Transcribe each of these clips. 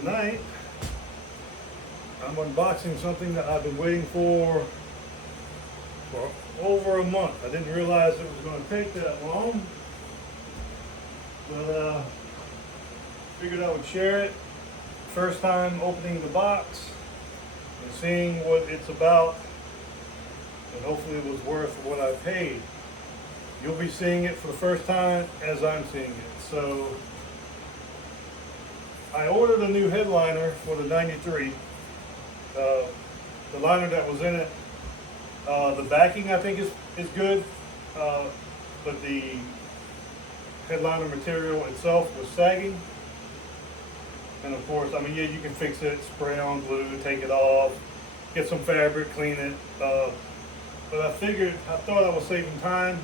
Tonight, I'm unboxing something that I've been waiting for over a month. I didn't realize it was going to take that long, but figured I would share it. First time opening the box and seeing what it's about, and hopefully it was worth what I paid. You'll be seeing it for the first time as I'm seeing it. So I ordered a new headliner for the 93. The liner that was in it, the backing I think is good, but the headliner material itself was sagging. And of course, I mean, yeah, you can fix it, spray on glue, take it off, get some fabric, clean it. But I thought I was saving time.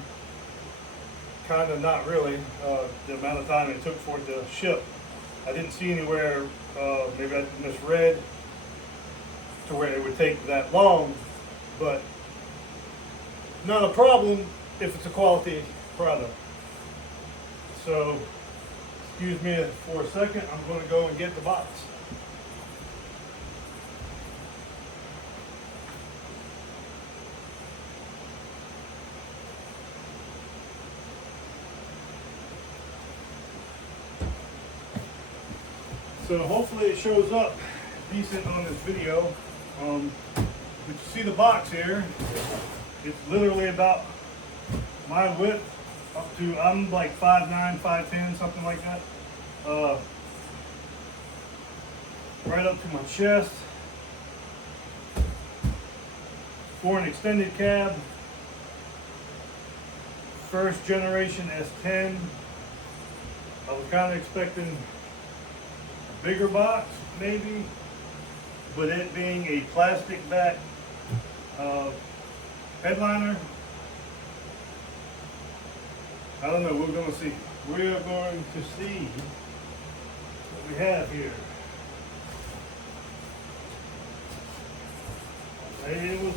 Kind of not really. The amount of time it took for it to ship. I didn't see anywhere, maybe I misread, to where it would take that long, but not a problem if it's a quality product. So, excuse me for a second, I'm going to go and get the box. So hopefully it shows up decent on this video. But you see the box here, it's literally about my width up to, I'm like 5'9", 5'10", something like that. Right up to my chest. For an extended cab, first generation S10. I was kind of expecting bigger box, maybe, but it being a plastic back headliner, I don't know, we're going to see. We are going to see what we have here. It was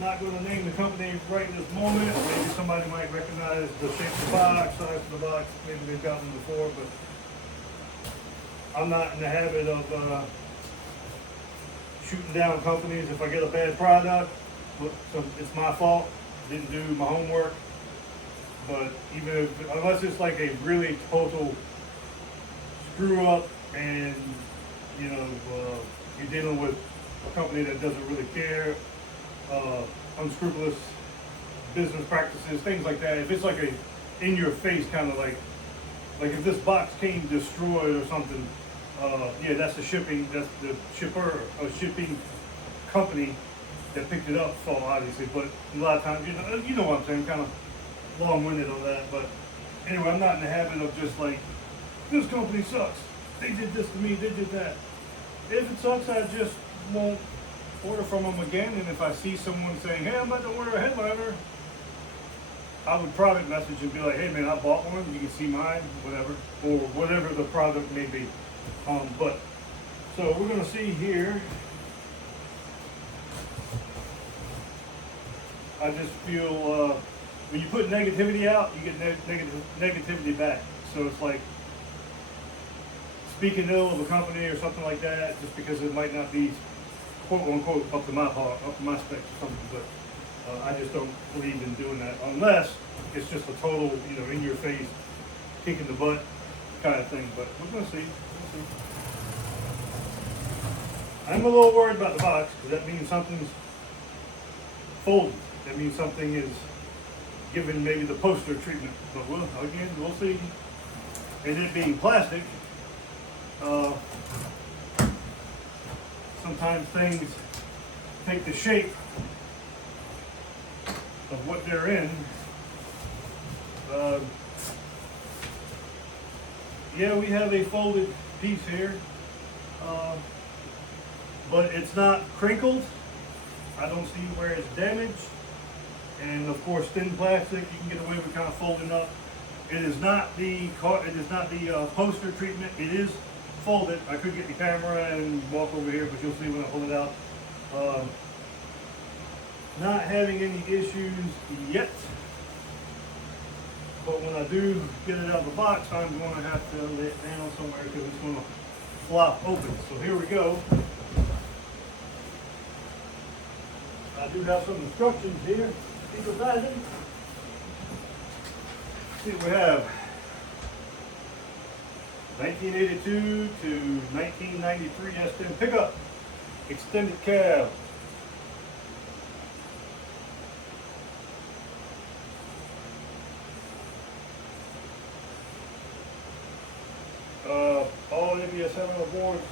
not going to name the company right in this moment. Maybe somebody might recognize the shape of the box, size of the box, maybe they've gotten them before, but I'm not in the habit of shooting down companies if I get a bad product. So it's my fault. Didn't do my homework. But even if, unless it's like a really total screw up, and you know you're dealing with a company that doesn't really care, unscrupulous business practices, things like that. If it's like a in your face kind of like if this box came destroyed or something, yeah, that's the shipper or shipping company that picked it up fault, obviously. But a lot of times, you know what I'm saying, kind of long-winded on that. But anyway, I'm not in the habit of just like, this company sucks. They did this to me, they did that. If it sucks, I just won't order from them again. And if I see someone saying, hey, I'm about to order a headliner, I would product message and be like, hey man, I bought one, you can see mine, whatever, or whatever the product may be. But so we're gonna see here. I just feel when you put negativity out, you get negativity back. So it's like speaking ill of a company or something like that, just because it might not be quote unquote up to my spec or something. But I just don't believe in doing that unless it's just a total, in your face, kick in the butt kind of thing. But we're gonna see. I'm a little worried about the box because that means something's folded. That means something is given maybe the poster treatment. But we'll see. And it being plastic, sometimes things take the shape of what they're in. Yeah, we have a folded piece here, but it's not crinkled. I don't see where it's damaged. And of course, thin plastic, you can get away with kind of folding up. It is not the poster treatment. It is folded. I could get the camera and walk over here, but you'll see when I pull it out. Not having any issues yet. But when I do get it out of the box, I'm going to have to lay it down somewhere because it's going to flop open. So here we go. I do have some instructions here. People sizing. See what we have. 1982 to 1993 S10 pickup. Extended cab. All ABS 7 boards.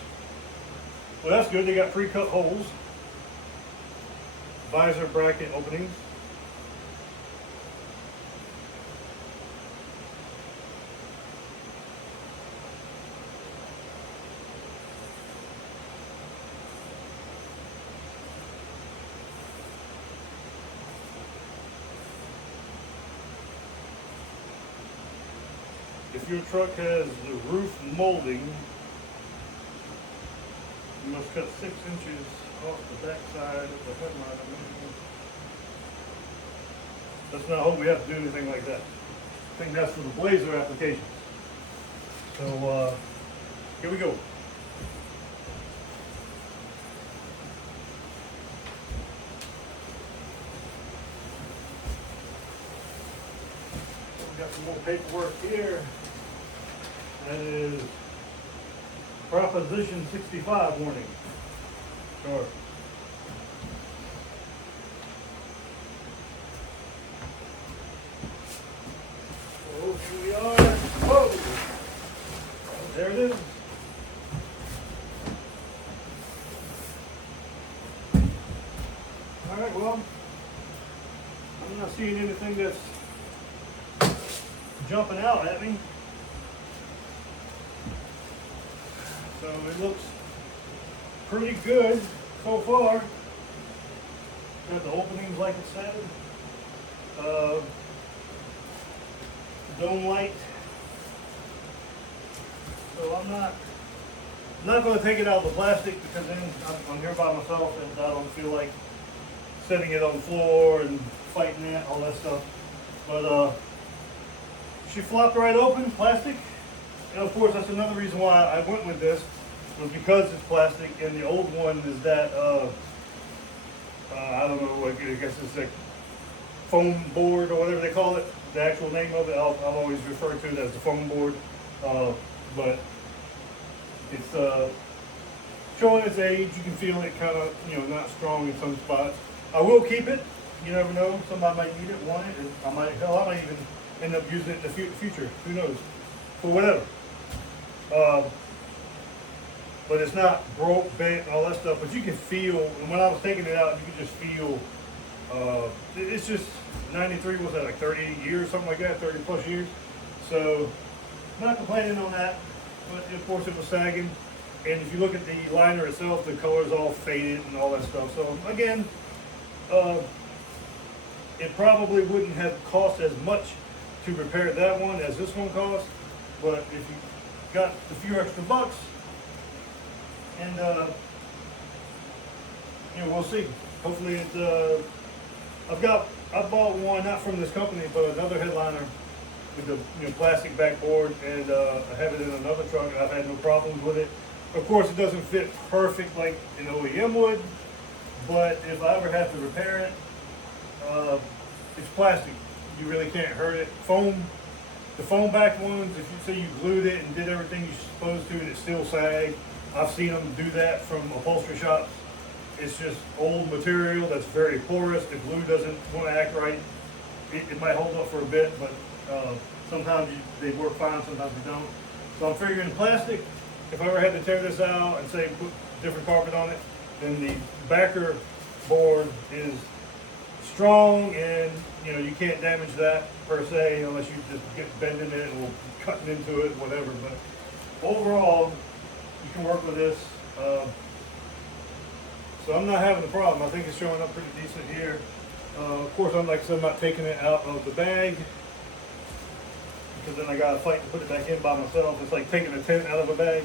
Well, that's good. They got pre-cut holes. Visor bracket openings. If your truck has the roof molding, you must cut 6 inches off the back side of the headliner. Let's not hope we have to do anything like that. I think that's for the Blazer applications. So here we go. We got some more paperwork here. That is Proposition 65 warning. Sure. Oh, here we are. Whoa! There it is. All right, well, I'm not seeing anything that's jumping out at me. So it looks pretty good so far. Got the openings like it said. Dome light. So I'm not going to take it out of the plastic because then I'm here by myself and I don't feel like setting it on the floor and fighting that, all that stuff. But she flopped right open, plastic. And of course, that's another reason why I went with this, was because it's plastic, and the old one is that, I don't know, I guess it's like foam board or whatever they call it. The actual name of it, I'll always refer to it as the foam board. But it's showing its age. You can feel it kind of, not strong in some spots. I will keep it. You never know. Somebody might need it, want it, and I might even end up using it in the future. Who knows? For whatever. But it's not broke, bent, and all that stuff. But you can feel, and when I was taking it out, you could just feel, it's just 93, was that like 30 years, something like that, 30 plus years. So, not complaining on that. But of course it was sagging. And if you look at the liner itself, the color's all faded and all that stuff. So again, it probably wouldn't have cost as much to repair that one as this one cost. But if you got a few extra bucks, and we'll see. Hopefully it. I bought one not from this company, but another headliner with the plastic backboard, and I have it in another truck, and I've had no problems with it. Of course, it doesn't fit perfect like an OEM would, but if I ever have to repair it, it's plastic. You really can't hurt it. Foam. The foam back ones, if you say you glued it and did everything you're supposed to and it still sags, I've seen them do that from upholstery shops. It's just old material that's very porous. The glue doesn't want to act right. It might hold up for a bit, but sometimes they work fine, sometimes they don't. So I'm figuring plastic, if I ever had to tear this out and say put different carpet on it, then the backer board is strong, and you can't damage that per se unless you just get bending it or cutting into it, whatever. But overall, you can work with this. So I'm not having a problem. I think it's showing up pretty decent here. Of course, like I said, I'm not taking it out of the bag because then I got to fight to put it back in by myself. It's like taking a tent out of a bag.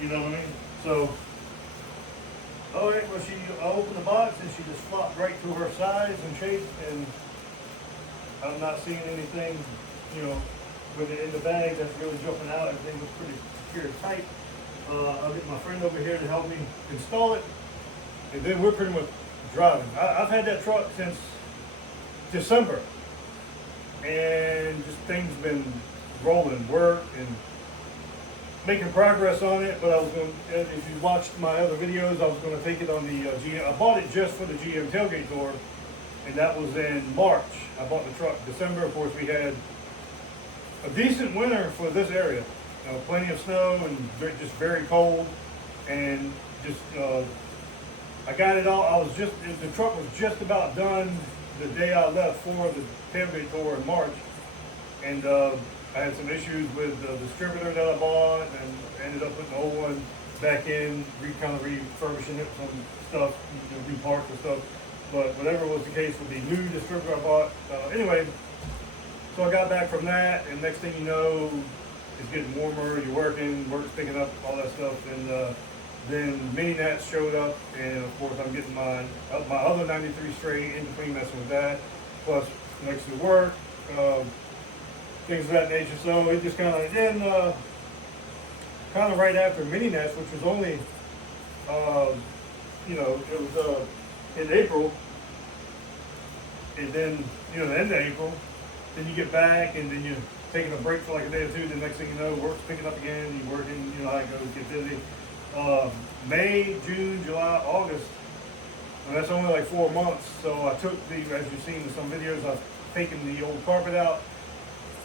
You know what I mean? So, all right, well, I opened the box and she just flopped right to her size and shape, and I'm not seeing anything, with it in the bag that's really jumping out. Everything was pretty secure tight. I'll get my friend over here to help me install it, and then we're pretty much driving. I've had that truck since December, and just things been rolling, work and making progress on it. But I was going, if you watched my other videos, I was going to take it on the GM. I bought it just for the GM tailgate tour, and that was in March. I bought the truck December. Of course, we had a decent winter for this area. Plenty of snow and just very cold, and just I got it all. The truck was just about done the day I left for the tailgate tour in March, and I had some issues with the distributor that I bought, and ended up putting the old one back in, kind of refurbishing it, some stuff, new parts and stuff. But whatever was the case with the new distributor I bought, anyway. So I got back from that, and next thing you know, it's getting warmer. You're work's picking up, all that stuff, and then Mini Nats showed up, and of course I'm getting my other 93 straight in between messing with that, plus next to work, things of that nature. So it just kind of then kind of right after Mini Nats, which was only it was in April, and then the end of April, then you get back, and then you're taking a break for like a day or two. The next thing you know, work's picking up again. You're working, how it goes, get busy. May, June, July, August, and that's only like 4 months. So I took as you've seen in some videos, I've taken the old carpet out.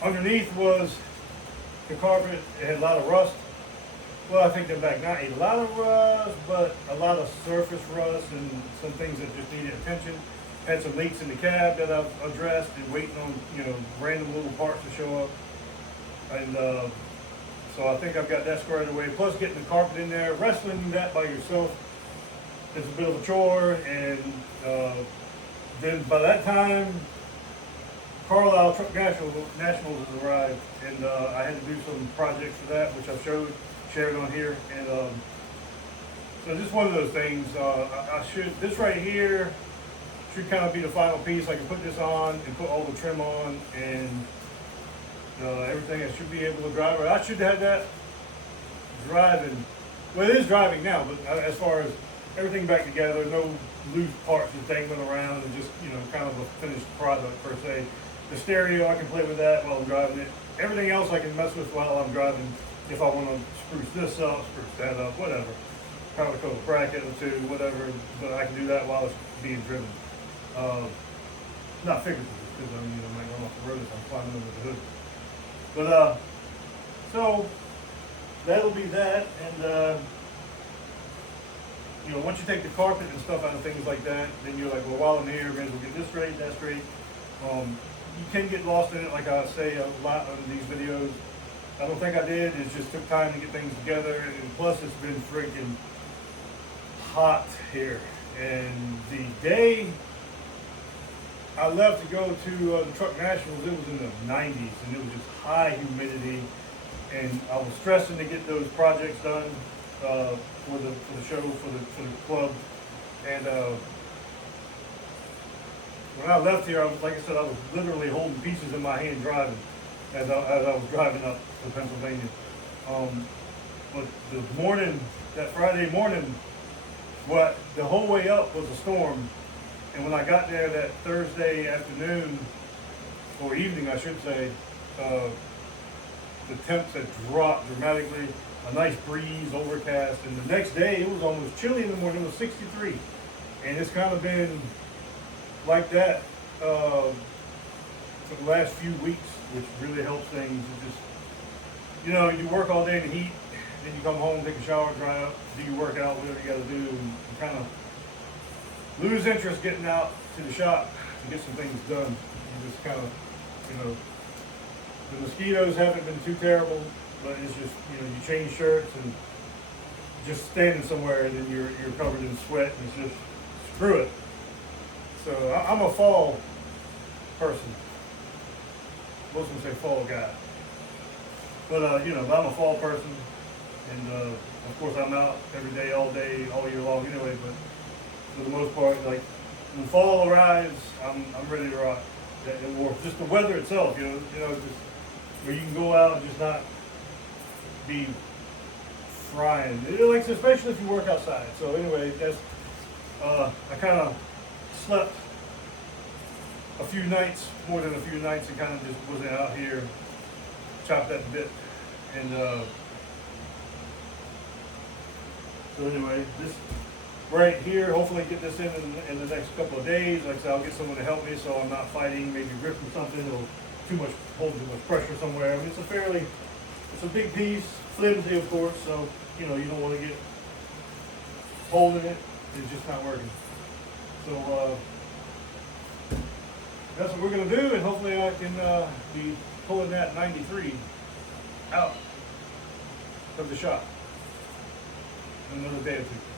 Underneath was the carpet. It had a lot of rust. Well, I take that back. Not a lot of rust, but a lot of surface rust and some things that just needed attention. Had some leaks in the cab that I've addressed, and waiting on random little parts to show up. And so I think I've got that squared away. Plus getting the carpet in there, wrestling that by yourself is a bit of a chore. And then by that time, Carlisle Truck Nationals has arrived, and I had to do some projects for that, which I've shared on here. And so just one of those things. This right here should kind of be the final piece. I can put this on and put all the trim on, and everything. I should be able to drive it. I should have that driving. Well, it is driving now, but as far as everything back together, no loose parts just dangling around, and just kind of a finished product per se. The stereo, I can play with that while I'm driving it. Everything else I can mess with while I'm driving. If I want to spruce this up, spruce that up, whatever. Probably put a bracket or two, whatever. But I can do that while it's being driven. Not figuratively, because I might run off the road if I'm climbing over the hood. But so that'll be that, and once you take the carpet and stuff out of things like that, then you're like, well, while I'm here, may as well get this straight, that straight. You can get lost in it, like I say a lot on these videos. I don't think I did. It just took time to get things together, and plus it's been freaking hot here. And the day I left to go to the Truck Nationals, it was in the 90s, and it was just high humidity, and I was stressing to get those projects done for the show, for the club. And when I left here, like I said, I was literally holding pieces in my hand driving as I was driving up to Pennsylvania. But the morning, that Friday morning, the whole way up was a storm. And when I got there that Thursday afternoon, or evening I should say, the temps had dropped dramatically, a nice breeze, overcast, and the next day it was almost chilly in the morning. It was 63. And it's kind of been like that for the last few weeks, which really helps things. It just, you work all day in the heat, then you come home, take a shower, dry up, do your workout, whatever you got to do, and you kind of lose interest getting out to the shop to get some things done. You just kind of, the mosquitoes haven't been too terrible, but it's just, you change shirts and just standing somewhere, and then you're covered in sweat, and it's just, screw it. So I'm a fall person. Most of them say fall guy. But, I'm a fall person, and of course I'm out every day, all year long anyway, but for the most part, like, when fall arrives, I'm ready to rock. Or just the weather itself, just where you can go out and just not be frying. Like, especially if you work outside. So anyway, that's I kind of slept a few nights, more than a few nights, and kind of just was out here, chopped that bit, and so anyway, this right here, hopefully get this in the next couple of days. Like I said, I'll get someone to help me so I'm not fighting, maybe ripping something or holding too much pressure somewhere. I mean, it's a big piece, flimsy of course, so you don't want to get holding it. It's just not working. So that's what we're gonna do, and hopefully I can be pulling that 93 out of the shop in another day or two.